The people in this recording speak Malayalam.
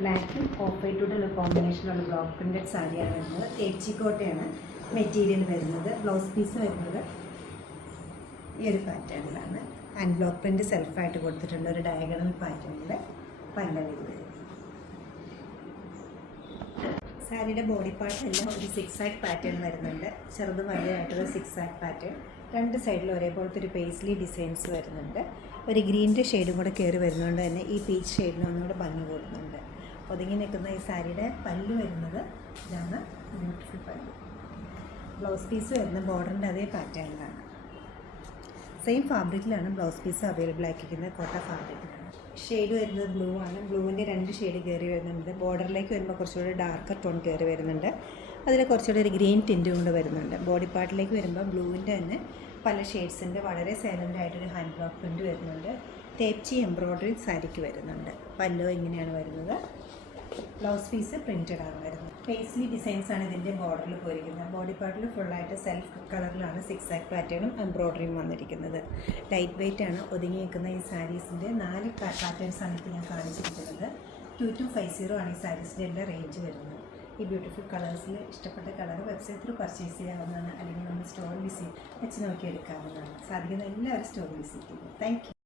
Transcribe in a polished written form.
ബ്ലാക്കും ഓഫ് വൈറ്റോടുള്ള കോമ്പിനേഷനുള്ള ബ്ലോക്ക് പ്രിൻറ്റഡ് സാരിയാണ് വരുന്നത്. തേച്ചിക്കോട്ടയാണ് മെറ്റീരിയൽ വരുന്നത്. ബ്ലൗസ് പീസ് വരുന്നത് ഈ ഒരു പാറ്റേണിലാണ്. ഹാൻഡ് ബ്ലോക്ക് പ്രിൻറ്റ് സെൽഫായിട്ട് കൊടുത്തിട്ടുണ്ട്. ഒരു ഡയഗണൽ പാറ്റേണിൽ പല്ലവി വരും. സാരിയുടെ ബോഡി പാർട്ട് എല്ലാം ഒരു സിക്സ് ആക്ക് പാറ്റേൺ വരുന്നുണ്ട്. ചെറുതും വലുതായിട്ടുള്ള സിക്സ് ആക്ക് പാറ്റേൺ. രണ്ട് സൈഡിലും ഒരേപോലത്തെ ഒരു പേസ്ലി ഡിസൈൻസ് വരുന്നുണ്ട്. ഒരു ഗ്രീൻ്റെ ഷെയ്ഡും കൂടെ കയറി വരുന്നതുകൊണ്ട് തന്നെ ഈ പീച്ച് ഷെയ്ഡിന് ഒന്നുകൂടെ ഭംഗി കൂടുന്നുണ്ട്. ഒതുങ്ങി നിൽക്കുന്ന ഈ സാരിയുടെ പല്ല് വരുന്നത് ഇതാണ്. ബ്യൂട്ടിഫുൾ പല്ല്. ബ്ലൗസ് പീസ് വരുന്ന ബോർഡറിൻ്റെ അതേ പാറ്റേണിലാണ്. സെയിം ഫാബ്രിക്കിലാണ് ബ്ലൗസ് പീസ് അവൈലബിൾ ആക്കിയിരിക്കുന്നത്. കോട്ട ഫാബ്രിക്കിലാണ്. ഷെയ്ഡ് വരുന്നത് ബ്ലൂ ആണ്. ബ്ലൂവിൻ്റെ രണ്ട് ഷെയ്ഡ് കയറി വരുന്നുണ്ട്. ബോർഡറിലേക്ക് വരുമ്പോൾ കുറച്ചുകൂടി ഡാർക്കർ ടോൺ കയറി വരുന്നുണ്ട്. അതിൽ കുറച്ചുകൂടി ഒരു ഗ്രീൻ ടിൻറ്റ് കൊണ്ട് വരുന്നുണ്ട്. ബോഡി പാർട്ടിലേക്ക് വരുമ്പോൾ ബ്ലൂവിൻ്റെ തന്നെ പല ഷെയ്ഡ്സിൻ്റെ വളരെ സൈലൻ്റ് ആയിട്ടൊരു ഹാൻഡ് ബ്ലോക്ക് പ്രിൻറ്റ് വരുന്നുണ്ട്. തേപ്ചി എംബ്രോയ്ഡറി സാരിക്ക് വരുന്നുണ്ട്. പല്ലോ ഇങ്ങനെയാണ് വരുന്നത്. ബ്ലൗസ് പീസ് പ്രിൻറ്റഡ് ആണ് വരുന്നത്. പേസ്ലി ഡിസൈൻസ് ആണ് ഇതിൻ്റെ ബോർഡറിൽ പോയിരിക്കുന്നത്. ബോഡി പാർട്ടിൽ ഫുള്ളായിട്ട് സെൽഫ് കളറിലാണ് സിക്സ് ആക്ക് പാറ്റേണും എംബ്രോയ്ഡറിയും വന്നിരിക്കുന്നത്. ലൈറ്റ് വെയ്റ്റ് ആണ്. ഒതുങ്ങി നിൽക്കുന്ന ഈ സാരീസിൻ്റെ 4 പാറ്റേൺസാണ് ഇപ്പോൾ ഞാൻ കാണിച്ചിരിക്കുന്നത്. 2250 ആണ് ഈ സാരീസിൻ്റെ എല്ലാ റേഞ്ച് വരുന്നത്. ഈ ബ്യൂട്ടിഫുൾ കളേഴ്സിൽ ഇഷ്ടപ്പെട്ട കളർ വെബ്സൈറ്റ് ത്രൂ പർച്ചേസ് ചെയ്യാവുന്നതാണ്. അല്ലെങ്കിൽ നമ്മൾ സ്റ്റോർ വിസിറ്റ് വെച്ച് നോക്കി എടുക്കാവുന്നതാണ്. സാധിക്കുന്ന എല്ലാവരും സ്റ്റോർ വിസിറ്റ് ചെയ്യുന്നു. Thank you.